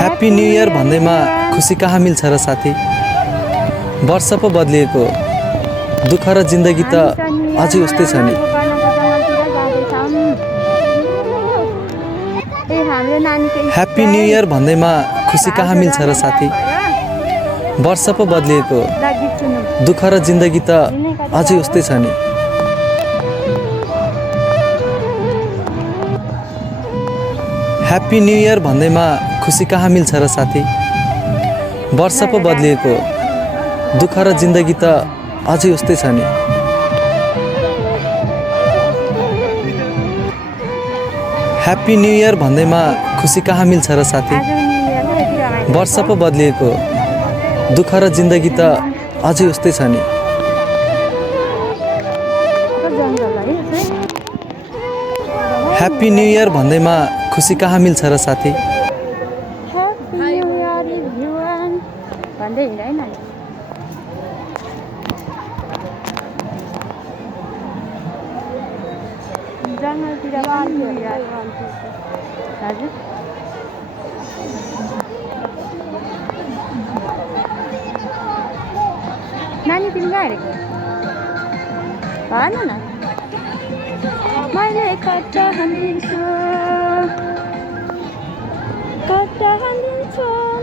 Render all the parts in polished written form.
Happy new year भन्दैमा खुसी कहाँ मिल्छ र साथी। वर्ष पो बदलिएको, दुःख र जिन्दगी त अझै उस्तै छ नि। ह्याप्पी न्यू इयर भन्दैमा खुसी कहाँ मिल्छ र साथी। वर्ष पो बदलिएको, दुःख र जिन्दगी त अझै उस्तै छ नि। ह्याप्पी न्यू इयर भन्दैमा खुसी कहाँ मिल्छ र साथी। वर्ष पो बदलिएको, दुःख र जिन्दगी त अझै उस्तै छ नि। ह्याप्पी न्यू इयर भन्दैमा खुसी कहाँ मिल्छ र साथी। वर्ष पो बदलिएको, दुःख र जिन्दगी त अझै उस्तै छ नि। ह्याप्पी न्यू इयर भन्दैमा खुसी कहाँ मिल्छ र साथी। नानी तिमी कहाँ हेरेको भन न। मैले कट्टा हानिदिन्छु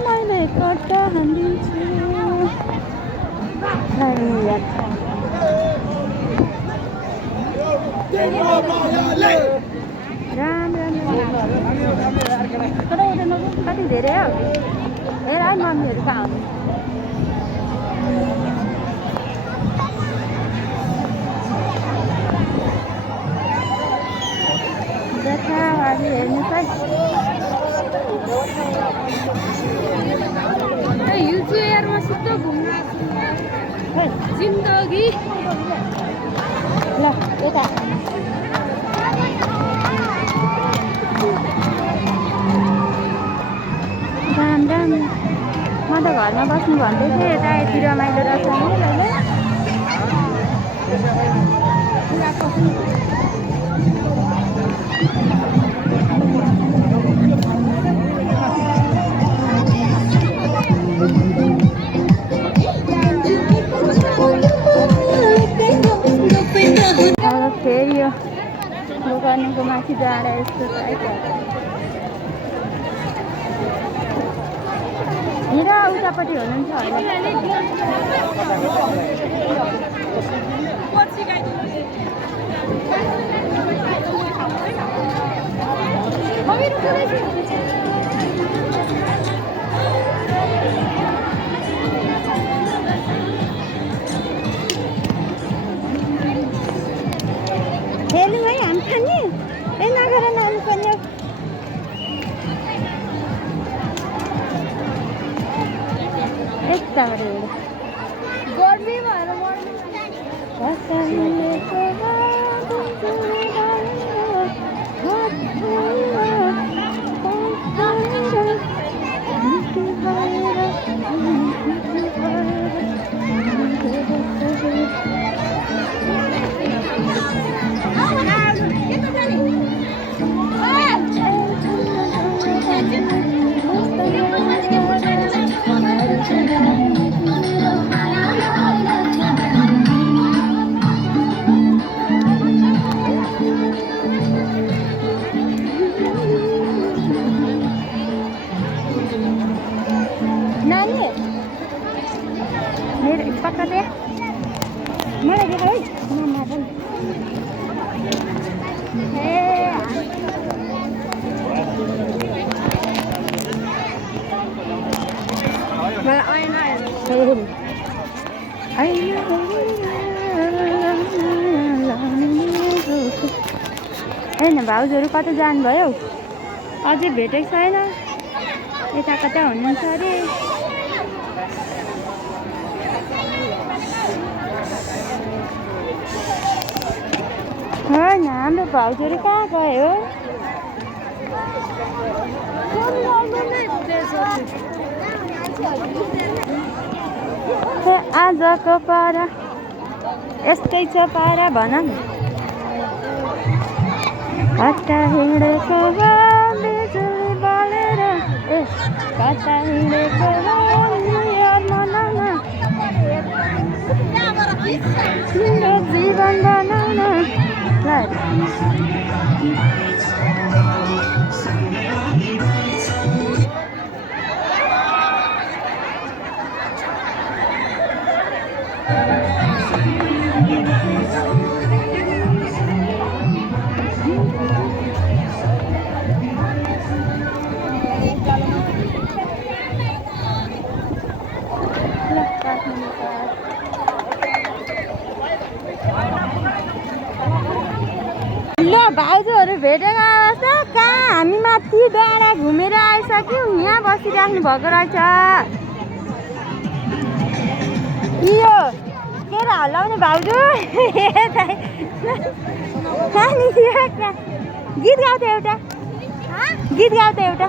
मैले कट्टा हानिदिन्छु। कति धेरै हो हेर है मम्मीहरू कहाँ आउनु। जथाभावी हेर्नुहोस् है हिल्स एयरमा सिधो घुम्न जिन्दगी ल यता राम राम। म त घरमा बस्नु भन्दै थिएँ, यता यति रमाइलो रहेछ नि अब फेरि यो दोकानको माथि जाँडा यस्तो हिँड उतापट्टि हुनुहुन्छ हेर्नु है हामी खाने ए नगर लानु पर्ने यताबाट गर्मी भएर नानी मेरो पक्का दे मलाई देखा है होइन भाउजूहरू कता जानुभयो अझै भेटेको छैन। यता कता हुनुहुन्छ अरे। होइन हाम्रो भाउजूहरू कहाँ गयो। आजको पारा यस्तै छ पारा भन हट्टा हिँडेको बिजुली बलेर ए कता हिँडेको यार मनाउन तिम्रो जीवन बनाउन ल भाउजूहरू भेटेको अवस्था कहाँ हामी माथि डाँडा घुमेर आइसक्यौँ यहाँ बसिराख्नु भएको रहेछ यो के र हल्लाउने भाउजू गीत गाउँथ्यो एउटा